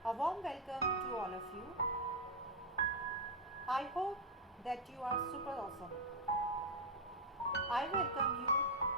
A warm welcome to all of you. I hope that you are super awesome. I welcome you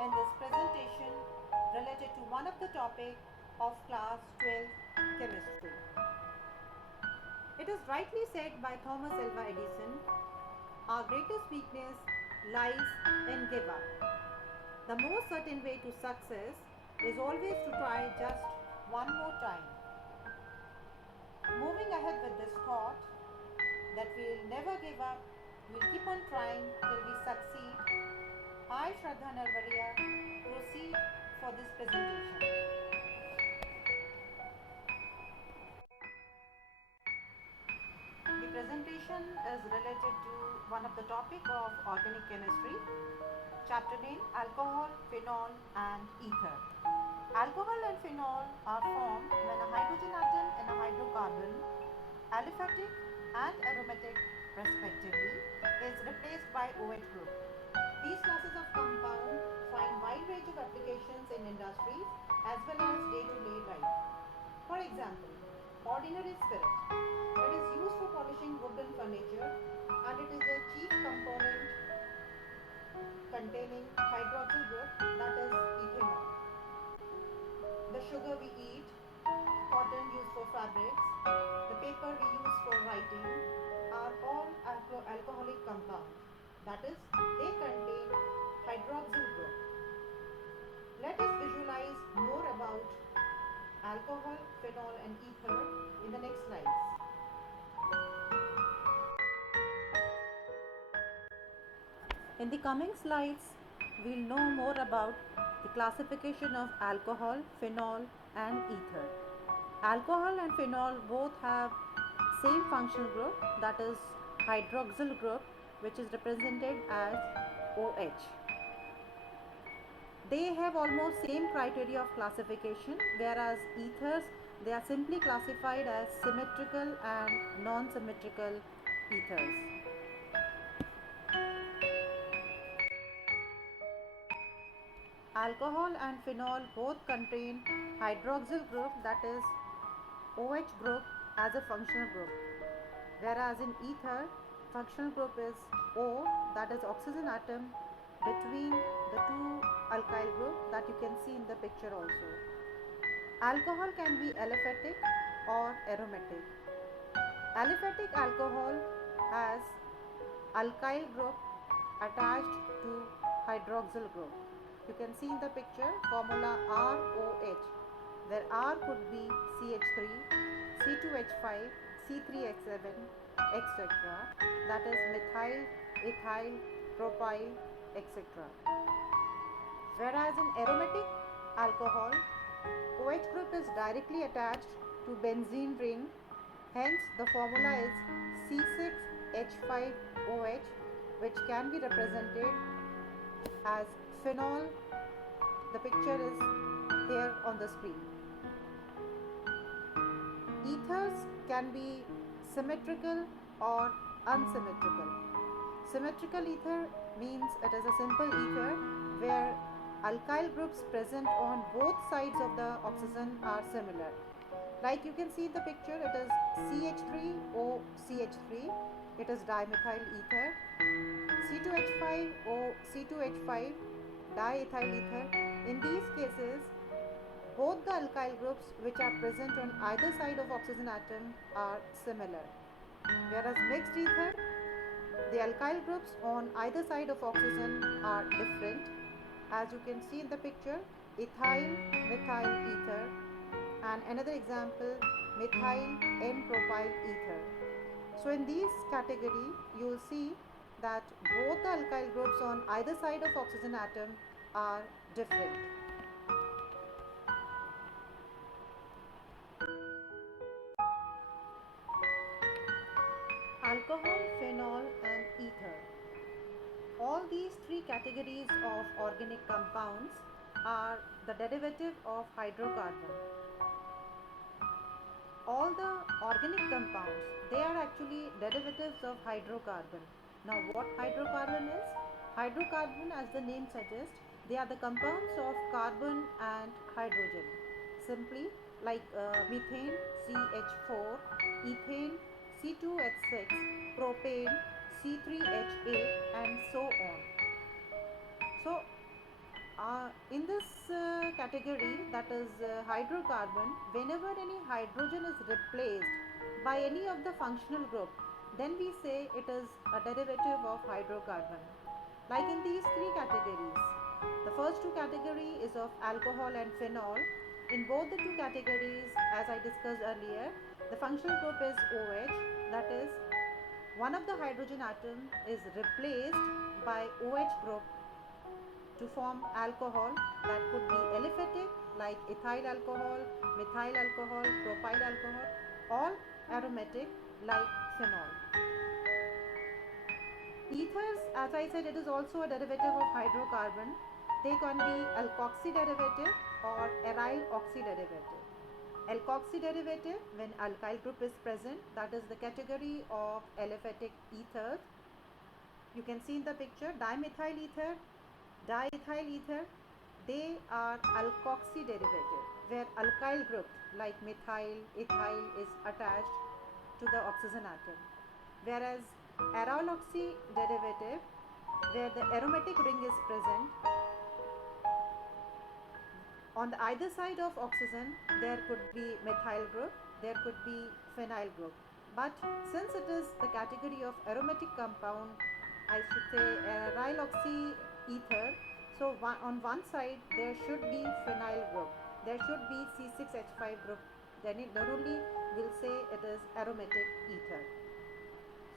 in this presentation related to one of the topic of class 12 chemistry. It is rightly said by Thomas Alva Edison, our greatest weakness lies in give up. The most certain way to success is always to try just one more time. Moving ahead with this thought that we'll never give up, we'll keep on trying till we succeed, I, Shraddha Narvaria, proceed for this presentation. The presentation is related to one of the topic of organic chemistry. Chapter name: alcohol, phenol and ether. Alcohol and phenol are formed when a hydrogen atom and a hydrocarbon, aliphatic and aromatic respectively, is replaced by OH group. These classes of compound find wide range of applications in industries as well as day-to-day life. For example, ordinary spirit. It is used for polishing wooden furniture and it is a chief component containing hydroxyl group, that is ethanol. The sugar we eat, cotton used for fabrics, the paper we use for writing are all alcoholic compounds. That is, they contain hydroxyl group. Let us visualize more about alcohol, phenol and ether in the next slides. In the coming slides, we'll know more about the classification of alcohol, phenol and ether. Alcohol and phenol both have same functional group, that is hydroxyl group, which is represented as OH. They have almost same criteria of classification, whereas ethers, they are simply classified as symmetrical and non-symmetrical ethers. Alcohol and phenol both contain hydroxyl group, that is OH group, as a functional group, whereas in ether functional group is O, that is oxygen atom between the two alkyl group that you can see in the picture also. Alcohol can be aliphatic or aromatic. Aliphatic alcohol has alkyl group attached to hydroxyl group. You can see in the picture formula ROH, where R could be CH3, C2H5, C3H7, etc. That is methyl, ethyl, propyl, etc. Whereas in aromatic alcohol, OH group is directly attached to benzene ring, hence the formula is C6H5OH, which can be represented as phenol. The picture is here on the screen. Ethers can be symmetrical or unsymmetrical. Symmetrical ether means it is a simple ether where alkyl groups present on both sides of the oxygen are similar. Like you can see in the picture, it is CH3OCH3, it is dimethyl ether. C2H5O C2H5, diethyl ether. In these cases, both the alkyl groups which are present on either side of oxygen atom are similar. Whereas mixed ether, the alkyl groups on either side of oxygen are different. As you can see in the picture, ethyl methyl ether, and another example, methyl N-propyl ether. So in these category, you will see that both the alkyl groups on either side of oxygen atom are different. Alcohol, phenol and ether. All these three categories of organic compounds are the derivative of hydrocarbon. All the organic compounds, they are actually derivatives of hydrocarbon. Now what hydrocarbon is? Hydrocarbon, as the name suggests, they are the compounds of carbon and hydrogen. Simply, like methane CH4, ethane C2H6, propane C3H8, and so on. So in this category, that is hydrocarbon, whenever any hydrogen is replaced by any of the functional group, then we say it is a derivative of hydrocarbon. Like in these three categories, the first two category is of alcohol and phenol. In both the two categories, as I discussed earlier, the functional group is OH, that is one of the hydrogen atom is replaced by OH group to form alcohol, that could be aliphatic like ethyl alcohol, methyl alcohol, propyl alcohol, or aromatic like phenol. Ethers, as I said, it is also a derivative of hydrocarbon. They can be alkoxy derivative or aryl oxy derivative. Alkoxy derivative when alkyl group is present, that is the category of aliphatic ethers. You can see in the picture dimethyl ether, diethyl ether, they are alkoxy derivative where alkyl group like methyl, ethyl is attached to the oxygen atom. Whereas aryl oxy derivative where the aromatic ring is present, on the either side of oxygen there could be methyl group, there could be phenyl group. But since it is the category of aromatic compound, I should say aryl oxy ether, so on one side there should be phenyl group, there should be C6H5 group, then only will say it is aromatic ether.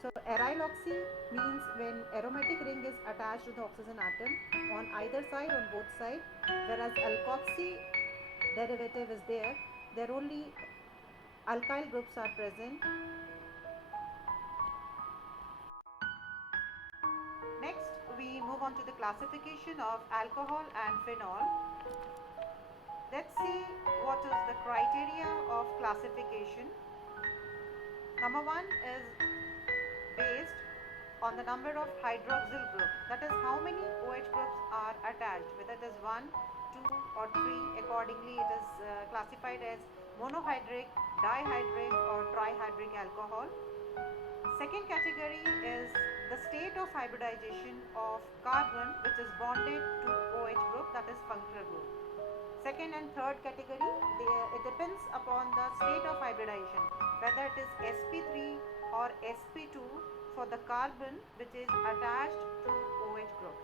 So aryl oxy means when aromatic ring is attached to the oxygen atom on either side, on both sides, whereas alkoxy derivative is there, there only alkyl groups are present. Next, we move on to the classification of alcohol and phenol. Let's see what is the criteria of classification. Number one is based on the number of hydroxyl group, that is how many OH groups are attached, whether it is 1, 2 or 3. Accordingly it is classified as monohydric, dihydric or trihydric alcohol. Second category is the state of hybridization of carbon which is bonded to OH group, that is functional group. Second and third category, it depends upon the state of hybridization, whether it is sp3 or sp2 for the carbon which is attached to OH group.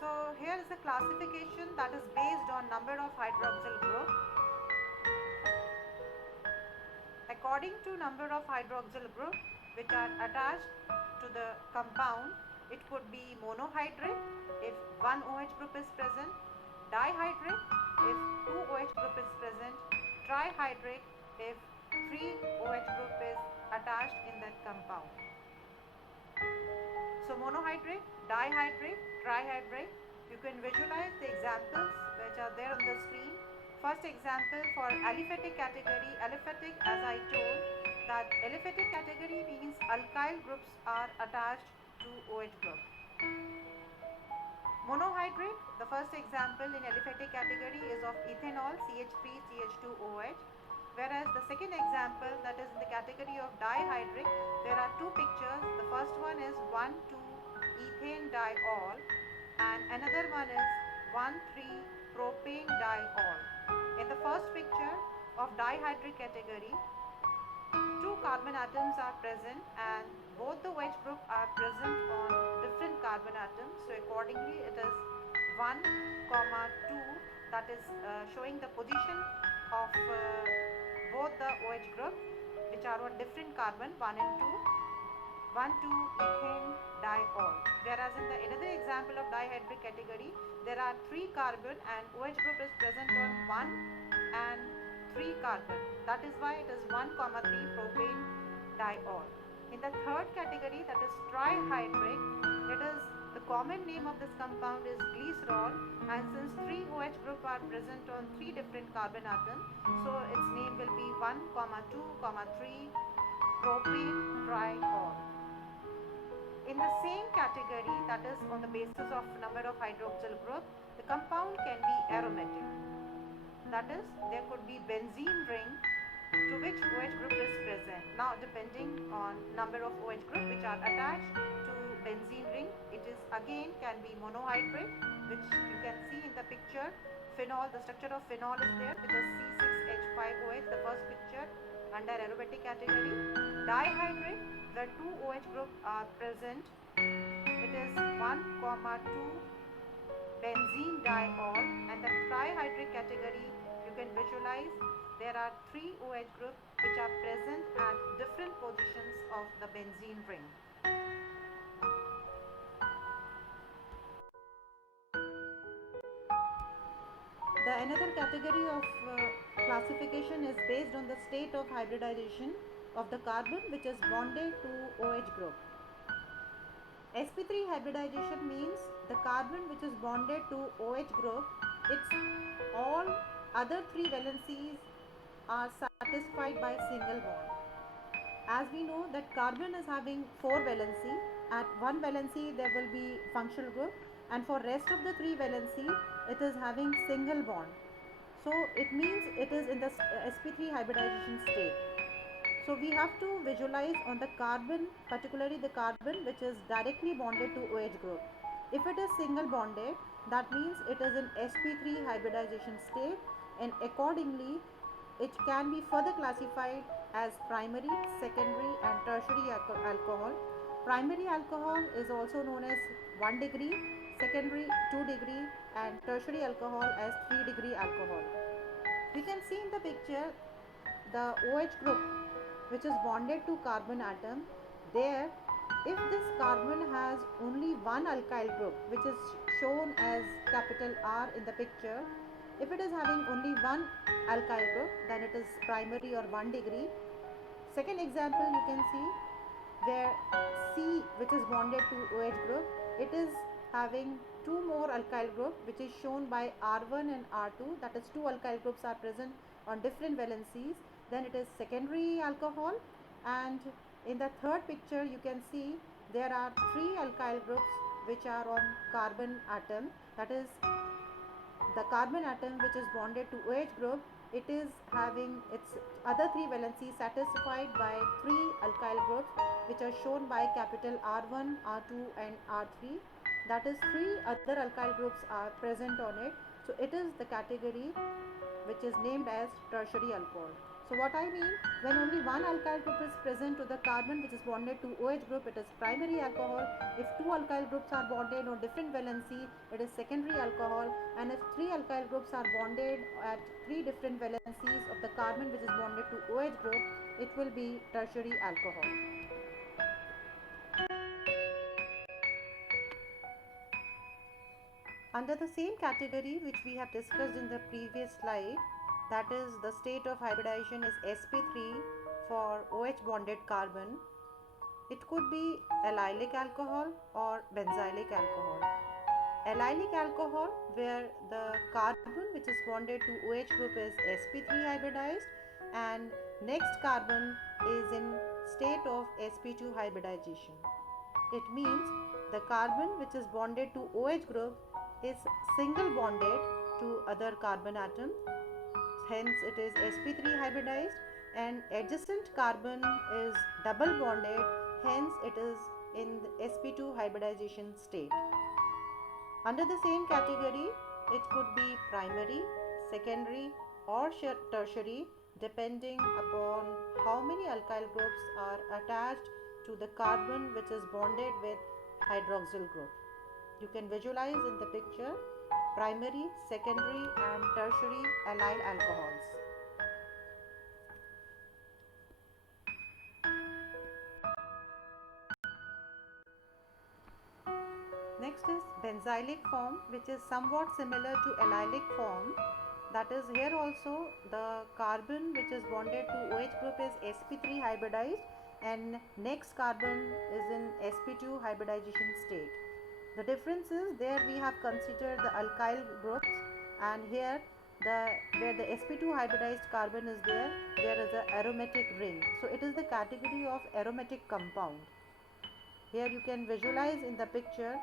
So here is the classification that is based on number of hydroxyl group. According to number of hydroxyl group which are attached to the compound, it could be monohydric if one OH group is present, dihydric if two OH group is present, trihydric if three OH group is attached in that compound. So monohydric, dihydric, trihydric, you can visualize the examples which are there on the screen. First example for aliphatic category. Aliphatic, as I told, that aliphatic category means alkyl groups are attached to OH group. Monohydric, the first example in aliphatic category is of ethanol CH3CH2OH, whereas the second example, that is in the category of dihydric, there are two pictures. The first one is 1,2-ethane diol and another one is 1,3-propane diol. In the first picture of dihydric category, two carbon atoms are present and both the OH group are present on different carbon atoms. So accordingly it is 1, 2, that is showing the position of both the OH group which are on different carbon 1 and 2, 1,2-ethane diol. Whereas in the another example of dihydric category, there are 3 carbon and OH group is present on 1 and 3 carbon. That is why it is 1,3-propane diol. In the third category, that is trihydric, it is the common name of this compound is glycerol, and since 3 OH group are present on 3 different carbon atoms, so its name will be 1, 2, 3 propane triol. In the same category, that is on the basis of number of hydroxyl group, The compound can be aromatic. That is, there could be benzene ring to which OH group is present. Now, depending on number of OH group which are attached to benzene ring, it is again can be monohydrate, which you can see in the picture. Phenol, the structure of phenol is there, which is C6H5OH, the first picture under aromatic category. Dihydrate, the two OH group are present. It is 1, 2 benzene diol, and the trihydrate category you can visualize there are 3 OH groups which are present at different positions of the benzene ring. The another category of classification is based on the state of hybridization of the carbon which is bonded to OH group. sp3 hybridization means the carbon which is bonded to OH group, its all other 3 valencies are satisfied by single bond. As we know that carbon is having 4 valency, at one valency there will be functional group, and for rest of the 3 valency it is having single bond. So it means it is in the sp3 hybridization state. So we have to visualize on the carbon, particularly the carbon which is directly bonded to OH group. If it is single bonded, that means it is in sp3 hybridization state, and accordingly it can be further classified as primary, secondary and tertiary alcohol. Primary alcohol is also known as 1 degree, secondary 2 degree and tertiary alcohol as 3 degree alcohol. We can see in the picture the OH group which is bonded to carbon atom. There, if this carbon has only one alkyl group which is shown as capital R in the picture, if it is having only one alkyl group, then it is primary or 1 degree. Second example you can see where C which is bonded to OH group, it is having two more alkyl group which is shown by R1 and R2, that is two alkyl groups are present on different valencies, then it is secondary alcohol. And in the third picture you can see there are three alkyl groups which are on carbon atom, that is the carbon atom which is bonded to OH group, it is having its other three valencies satisfied by three alkyl groups which are shown by capital R1, R2 and R3, that is three other alkyl groups are present on it. So it is the category which is named as tertiary alcohol. So what I mean, when only one alkyl group is present to the carbon which is bonded to OH group, it is primary alcohol. If two alkyl groups are bonded on different valency, it is secondary alcohol. And if three alkyl groups are bonded at three different valencies of the carbon which is bonded to OH group, it will be tertiary alcohol. Under the same category which we have discussed in the previous slide, that is the state of hybridization is sp3 for OH bonded carbon. It could be allylic alcohol or benzylic alcohol. Allylic alcohol where the carbon which is bonded to OH group is sp3 hybridized and next carbon is in state of sp2 hybridization. It means the carbon which is bonded to OH group is single bonded to other carbon atom, hence it is sp3 hybridized, and adjacent carbon is double bonded, hence it is in the sp2 hybridization state. Under the same category, it could be primary, secondary or tertiary depending upon how many alkyl groups are attached to the carbon which is bonded with hydroxyl group. You can visualize in the picture primary, secondary and tertiary allyl alcohols. Next is benzylic form, which is somewhat similar to allylic form. That is, here also the carbon which is bonded to OH group is sp3 hybridized and next carbon is in sp2 hybridization state. The difference is there we have considered the alkyl groups, and here where the sp2 hybridized carbon is there is a aromatic ring. So it is the category of aromatic compound. Here you can visualize in the picture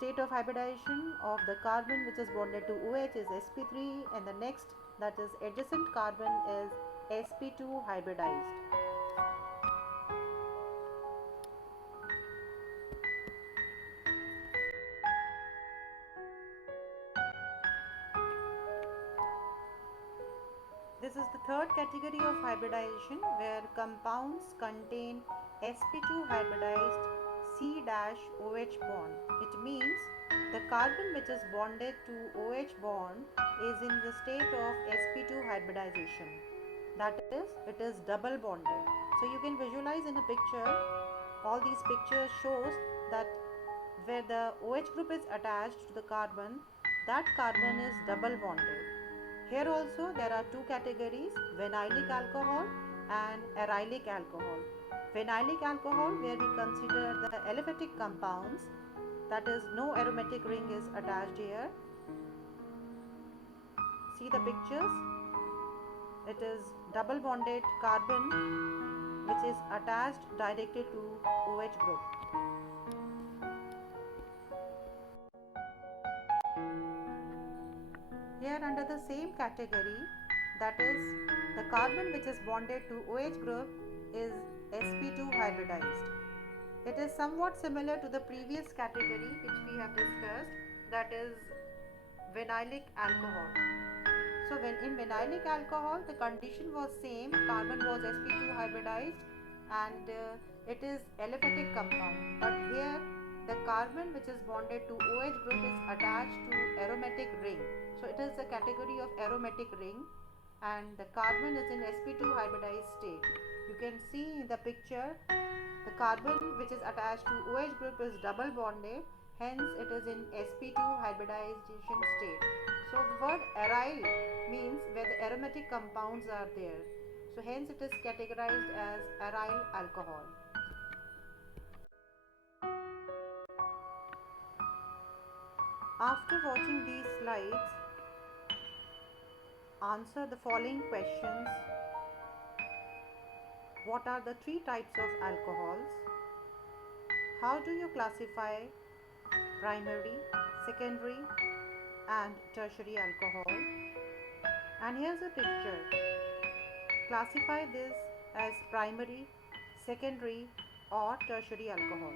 state of hybridization of the carbon which is bonded to OH is sp3, and the next, that is adjacent carbon, is sp2 hybridized. This is the third category of hybridization where compounds contain sp2 hybridized C-OH bond. It means the carbon which is bonded to OH bond is in the state of sp2 hybridization. That is, it is double bonded. So you can visualize in a picture, all these pictures shows that where the OH group is attached to the carbon, that carbon is double bonded. Here also there are two categories, vinylic alcohol and arylic alcohol. Vinylic alcohol, where we consider the aliphatic compounds, that is no aromatic ring is attached here. See the pictures, it is double bonded carbon which is attached directly to OH group. Here under the same category, that is the carbon which is bonded to OH group, is sp2 hybridized. It is somewhat similar to the previous category which we have discussed, that is vinylic alcohol. So when in vinylic alcohol the condition was same, carbon was sp2 hybridized and it is aliphatic compound, but here the carbon which is bonded to OH group is attached to aromatic ring. So it is a category of aromatic ring and the carbon is in sp2 hybridized state. You can see in the picture the carbon which is attached to OH group is double bonded, hence it is in sp2 hybridization state. So the word aryl means where the aromatic compounds are there. So hence it is categorized as aryl alcohol. After watching these slides, answer the following questions. What are the three types of alcohols? How do you classify primary, secondary and tertiary alcohol? And here's a picture. Classify this as primary, secondary or tertiary alcohol.